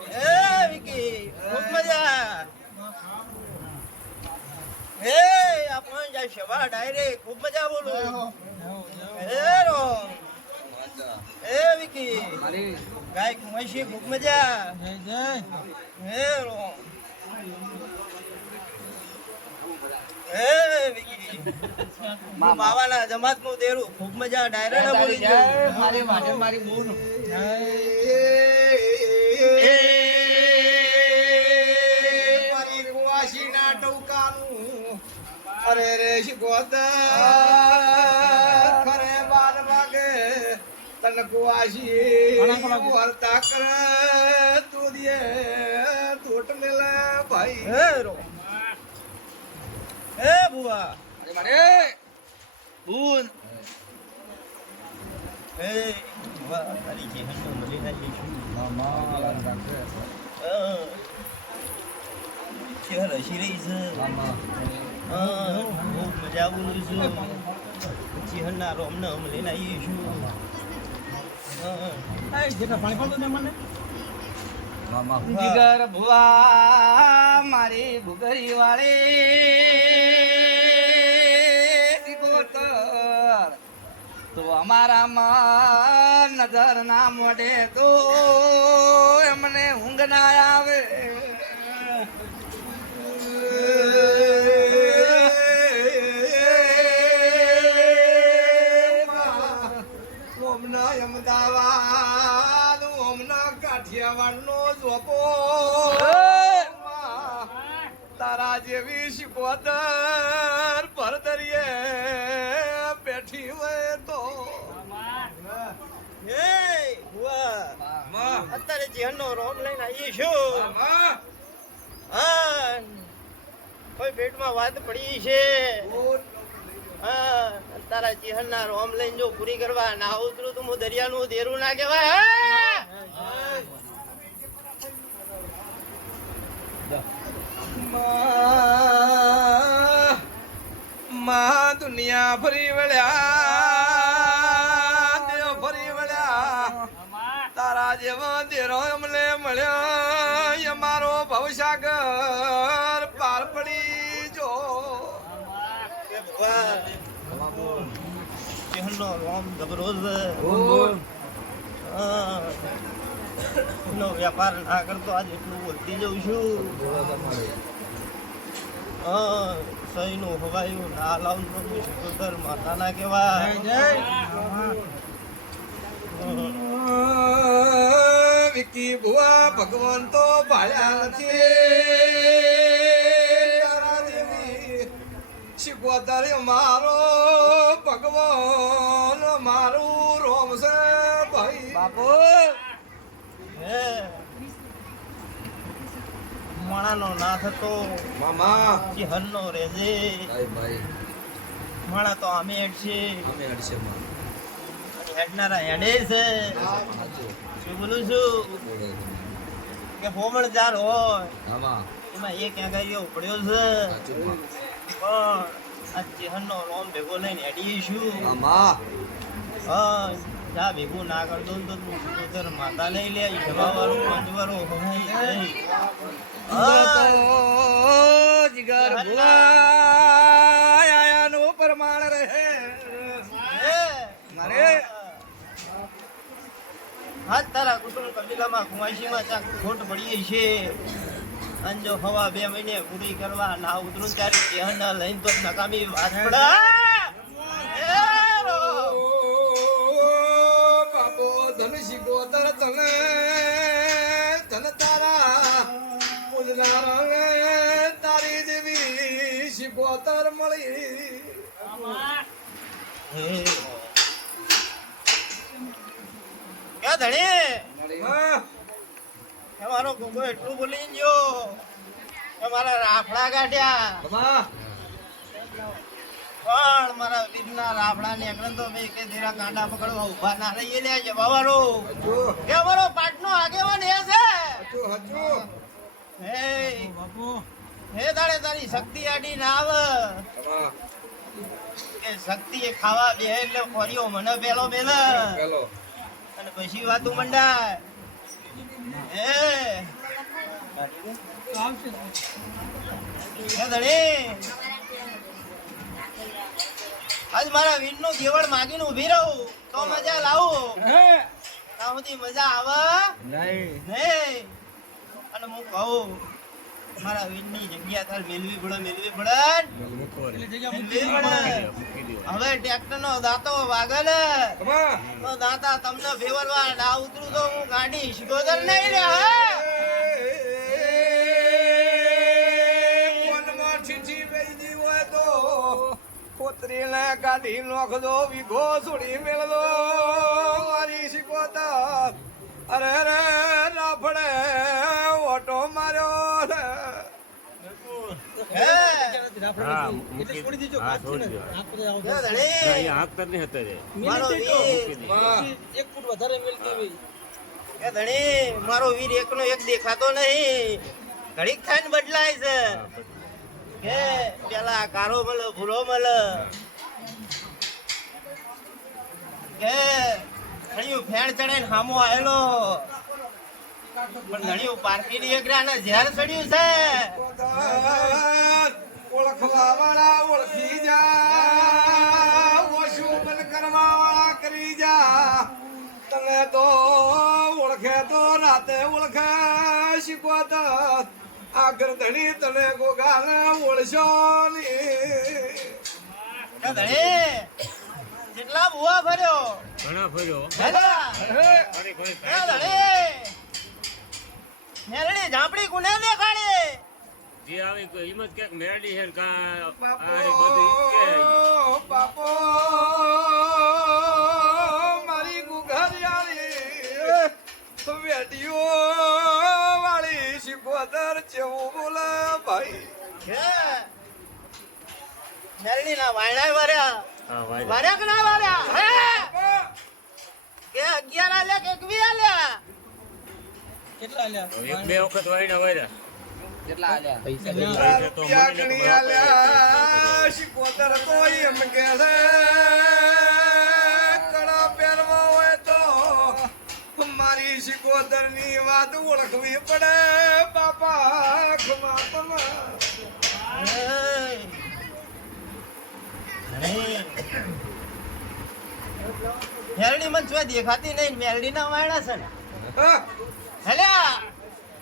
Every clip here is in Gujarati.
એ વિકી ખૂબ મજા. હે આપણે જાય શવા ડાયરેક્ટ ખૂબ મજા બોલું. રોમ એ વિકી. ગાય કુંવશી ખૂબ મજા. એ રોમ હે વિકી. માવાના જમાતનું દેરું ખૂબ મજા ડાયરેક્ટ ના બોલી મારી મારી બહુ અરે રે શિકોતર ખરે બાર વાગે તન કુવાસી વર્તા કર તું દે તોટ મેલે ભાઈ. હે રો. હે બુઆ મારે બૂન હે બુઆ તારી જેહન મળી ના જઈશું શહેર હસી રહી છે. હા, બહુ મજા પછી રોમને અમે લઈને આવીશું જીગર ભુવા મારી ભૂગરી વાળી તો અમારા માં નજર ના મોઢે તો એમને ઊંઘ ના આવે તારા જેવી શિકોતર પરદરીએ બેઠી હોય તો. અત્યારે જેહનનો રોમ લઈને આવીશું હા કોઈ પેટમાં વાત પડી છે. હા ચિહન ના રોમ લઈને જો પૂરી કરવા ના ઉતરું તો હું દરિયાનું દેરું ના કહેવાય? માં માં દુનિયા ફરી વળ્યા દેવ ફરી વળ્યા. તારા જેવો દેરો અમને મળ્યો અમારો મારો ભવસાગર પાર પડી જો. વેપાર ના કરતો આજ એટલું બોલતી જઉં છું. હા. સહીનું હવાયું ના લાવનું શિકોતર માતાના કેવા વિકી ભુવા ભગવાન તો ભાળ્યા નથી. શિકોતર મારો ભગવાન મારું રોમ છે ભાઈ. બાપુ. માણાનો ના થતો મામા. હરનો રેજે માણા તો આમે હેડ છે. હેડનારા હેડે છે. શું બોલું છું? કે હોમણ જાર હોય. એમાં એક આગળ પડ્યો છે. પણ આ ચિહનનો રોમ ભેગો લઈને હેડીએ છું. હા જા ભેગું ના કરતો તો તું માતા લઈ લે. જવા વાળું પંચવારો જીગર ભુવા આયાનું પ્રમાણ રહે. મારે હાથ તારા કુટુંબ કબીલામાં કુમાશીમાં ચાક ખોટ પડી છે. અંજો હવા બે મહિને પૂરી કરવા ના ઉતરું ત્યારે ચેહનના લઈને તો નકામી વાત પડા. બાપો ધન શીખોતર તને. દેવી શીખોતર મળી. ક્યાં ધણી મારો ગુંગો એટલું બોલી ગયો. મારા રાફડા કાઢ્યા પણ મારા વીરના રાફડાની આંગણે તો મેં કે ધીરા કાંડા પકડવા ઊભા ના રહીએ લે છે બાવારો કે અમારો પાટનો આગેવાન એ છે. હે. હે દાડે તારી શક્તિ આડી ના આવ. કે શક્તિ એ ખાવા બે એટલે ફર્યો મને પેલો બેલ. અને પછી વાતું મંડાય. હે. આજ મારા વીરનું દેવળ માગીને ઊભી રહું તો મજા લાવું. ત્યાં સુધી મજા આવે. નહીં. અને હું કહું મારા વીજની જગ્યા તાર મેલવી પડે મેલવી પડે. હવે ટ્રેક્ટર નો દાંતો વાગે ને તો દાંતા તમને ફેવરવા, ના ઉતરું તો હું ગાડી શિકોદર નહીં રે પોતરીને કાઢી નોખજો, વિઘો સુડી મેળવો મારી શીખોતા અરે રે પડે ઓટો માર્યો રે. હે હા મૂકી હા છોડી દો હે ધણી અહીંયા હાથ કરી હતા મારો વીર એક દેખાતો નહીં ઘડીક ને બદલાય છે કે પેલા કારો મલ ભૂરો મલ કે ફેણ ચડે હામો આવેલો પણ ઘણિયું પારકી ની એકરા ને ઝેર ચડ્યું છે. ઓળખવા વાળા ઓળખી જા ઓછું કરવા વાળા કરી જા. તને તો ઓળખે તો રાતે ઓળખે શીખવાતા આગળ ધણી તને ગોગાને ઓળશો ની ધણી કેટલા ભૂવા ભર્યો ઘણા ફર્યો. કોઈ ધણી. મેરડી ઝાંપડી ગુને દેખાડે જે આવી કોઈ હિંમત ક્યાંક મેરડી છે કા બધું કે બાપો મારી ગુઘારિયાળી વેડિયો વાળી શીખોદર જેવું બોલે ભાઈ. હે? મેરડી ના વાયણા વર્યા. વર્યા કે ના વર્યા? હે? કે અગિયાર આલ્યા કે એકવી આલ્યા? એક બે વખત વાયડા વાયડા. કેટલા આલ્યા? પૈસા તો મને આલ્યા શીખોદર તો એમ કે છે કડા પહેરવા હોય તો મારી શીખોદરની વાત ઓળખવી પડે બાપા ખમા તમા મેરડી મન શું દેખાતી નહીં મેરડી ના વાયણા છે ને. હા હેલ્યા!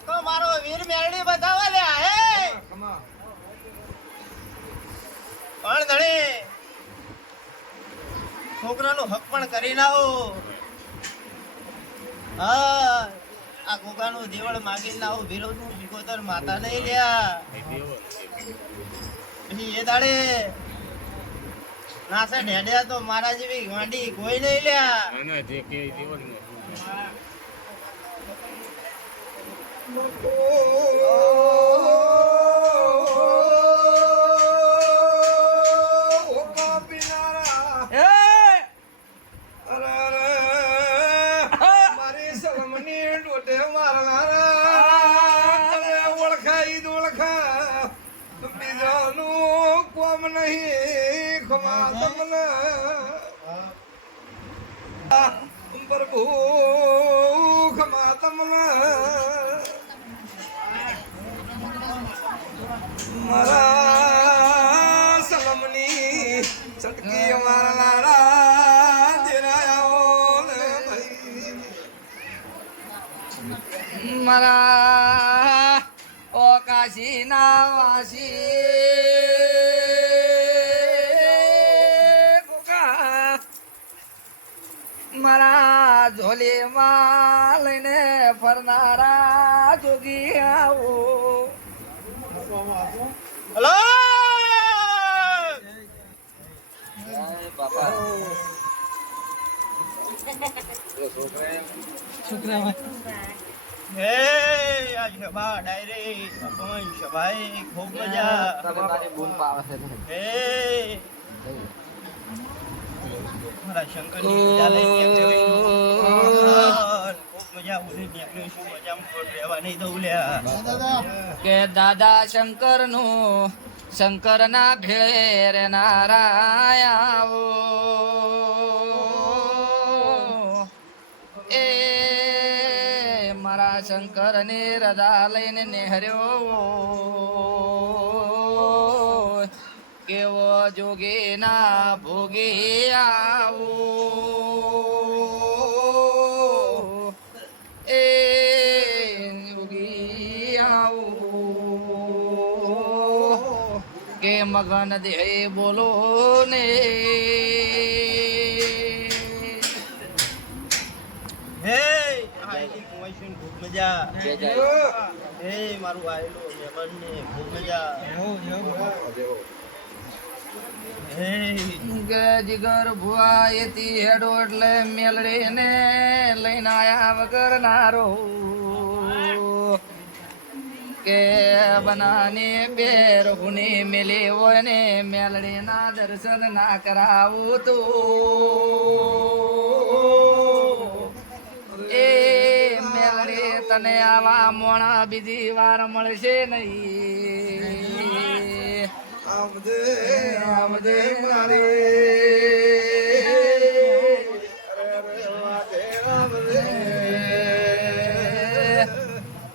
તો મારો વીર મેરડી બતાવા લ્યા હે! પણ ધણી હક પણ કરી નાઓ હા, આ ગોગાનું દેવળ માગી નાખો. વિરોધનું ભીગોતર માતા નહીં લ્યા. પછી એ દાડે નાસે ઢેડ્યા તો મારા જેવી ગાંડી કોઈ નહીં લ્યા. 哦 સલમની ચટકી મારા લાડા દેરાયો ને ભાઈ મારા ઓ કાશી ના વાસી. મારા ઝોલીમાં લઈને ફરનારા જોગી આવો હલો હે આ સભા ડાયરેક્ટ અપમાન લ્યા. કે દાદા શંકરનું શંકર ના ભેર નારાયણો મારા શંકર ને રજા લઈને નેહર્યો. કેવો જોગે ના ભોગે આવો. એ યોગી આવો. કે મગન દેહ બોલો ને. હે મજા. હે મારું આયેલું મહેમાન ખૂબ મજા. જીગર ભુવા એતી હેડો એટલે મેલડીને લઈને આયા વગર નારો. કે બનાને બેર હુને મેલે હોય ને મેલડી ના દર્શન ના કરાવું તો. એ મેલડી તને આવા મોણા બીજી વાર મળશે નહીં. મારે વાજે આવજે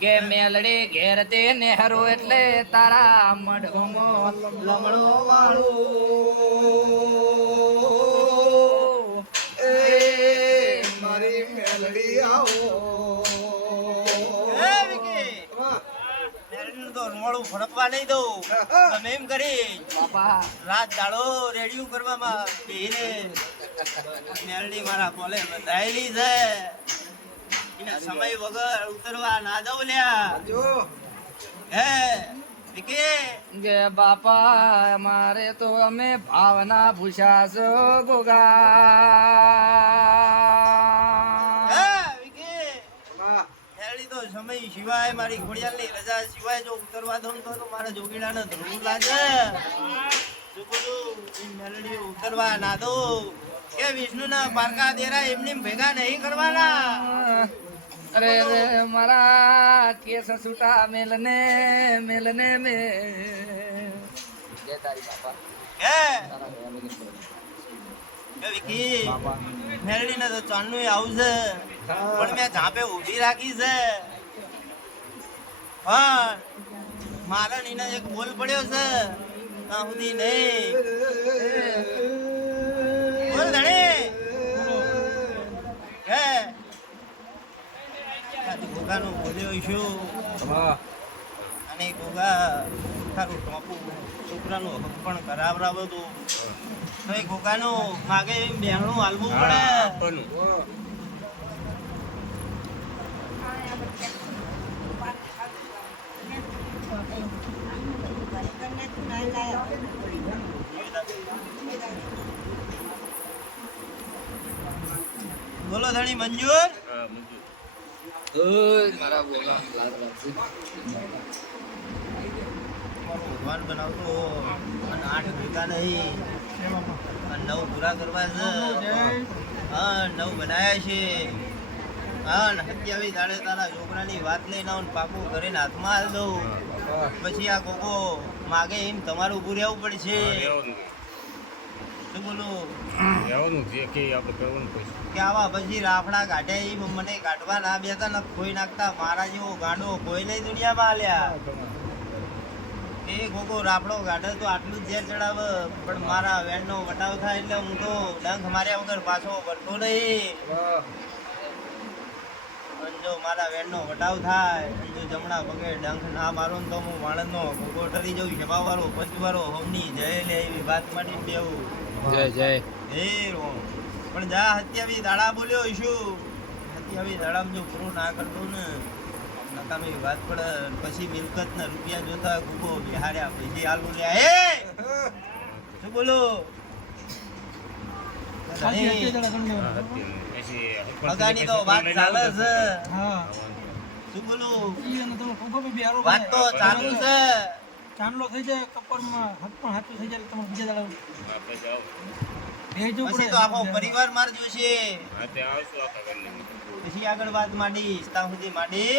કે મેલડી ઘેર તે નેહરો એટલે તારા મઢમો લમણો વાળું. એ મારી મેલડી આવો હે વિકી વાહ. મેરડીનું ફરકવા નહીં દઉં. તમે એમ કરી રાત દાડો રેડિયો કરવામાં બેહીને મેરડી મારા કોલે બતાયેલી છે. એના સમય વગર ઉતરવા ના દઉં લ્યા. હે કે બાપા મારે તો અમે ભાવના ભૂષાસ ગોગા. સમય સિવાય મારી ઘોડિયાલની રજા સિવાય જો ઉતરવા દઉં તો મારા જોગીડાને ધ્રુવ લાગે. મેલડી ઉતરવા ના દો કે વિષ્ણુના પારકા દેરા એમની ભેગા નહીં કરવાના. અરે રે મારા કેસ છૂટા મેલને મેલને મે. હે? એ વિકી મેલડીને તો ચાંદનું આવશે. પણ મેં ઝાપે ઊભી રાખી છે. પણ મારા નીને એક બોલ પડ્યો છે. સુધી નહીં. બોલ ધણી. હે. ગોગાનું બોલ્યો છું. અને ગોગા તારું ટોપું છોકરાનું હક પણ કરાવરાવો તું એ ગોગાનું માગે બેહણું હાલવું પડે. બોલો ધણી મંજૂર. ભગવાન બનાવતો અને આઠ ભેગા નહીં. નવ પૂરા કરવા છે. હા નવ બનાયા છે. હા સત્યાવીસ દાડે તારા છોકરાની વાત લઈને ને પાકું કરીને હાથમાં હાલ દઉં. પછી આ કોકો માગે એમ તમારું ઊભું રહેવું પડશે. શું બોલું? રહેવાનું જે કે આપણે કરવાનું પછી. કે આવા પછી રાફડા કાઢ્યા ઈ મને કાઢવા ના બેતા ને કોઈ નાખતા. મારા જેવો ગાંડો કોઈ નહીં દુનિયામાં આલ્યા એ ગોગો રાફડો કાઢે તો આટલું જ ઝેર ચડાવે. પણ મારા વેણનો વટાવ થાય એટલે હું તો ડંખ માર્યા વગર પાછો વળતો નહીં. જો મારા વેણનો વટાવ થાય જો જમણા પગે ડંખ ના મારો તો હું માણસનો ભોગો ઠરી જઉં સભાવાળો પંચવાળો હોમની જય લે એવી વાત માટે દેવું જય જય. હે રોમ. પણ જા હત્યાવી દાડા બોલ્યો શું હત્યાવી દાડામાં જો પૂરું ના કરતો ને નકામી વાત પડે પછી મિલકત ને રૂપિયા જોતા ગુગો બિહાર્યા પછી હાલ બોલ્યા હે! શું બોલો? પછી અગાની તો વાત ચાલે છે હા. શું બોલું? ઈ અને તમે ખોખો બી બેરો વાત તો ચાલુ છે. ચાંદલો થઈ જાય કપરમાં હક પણ હાથું થઈ જાય તમે બીજા દાડા આપણે જાઓ. ભેજો પડે. તો આખો પરિવાર માર જોશે. હા તે આવશું આખા ઘરની પછી આગળ વાત માંડી ત્યાં સુધી માંડી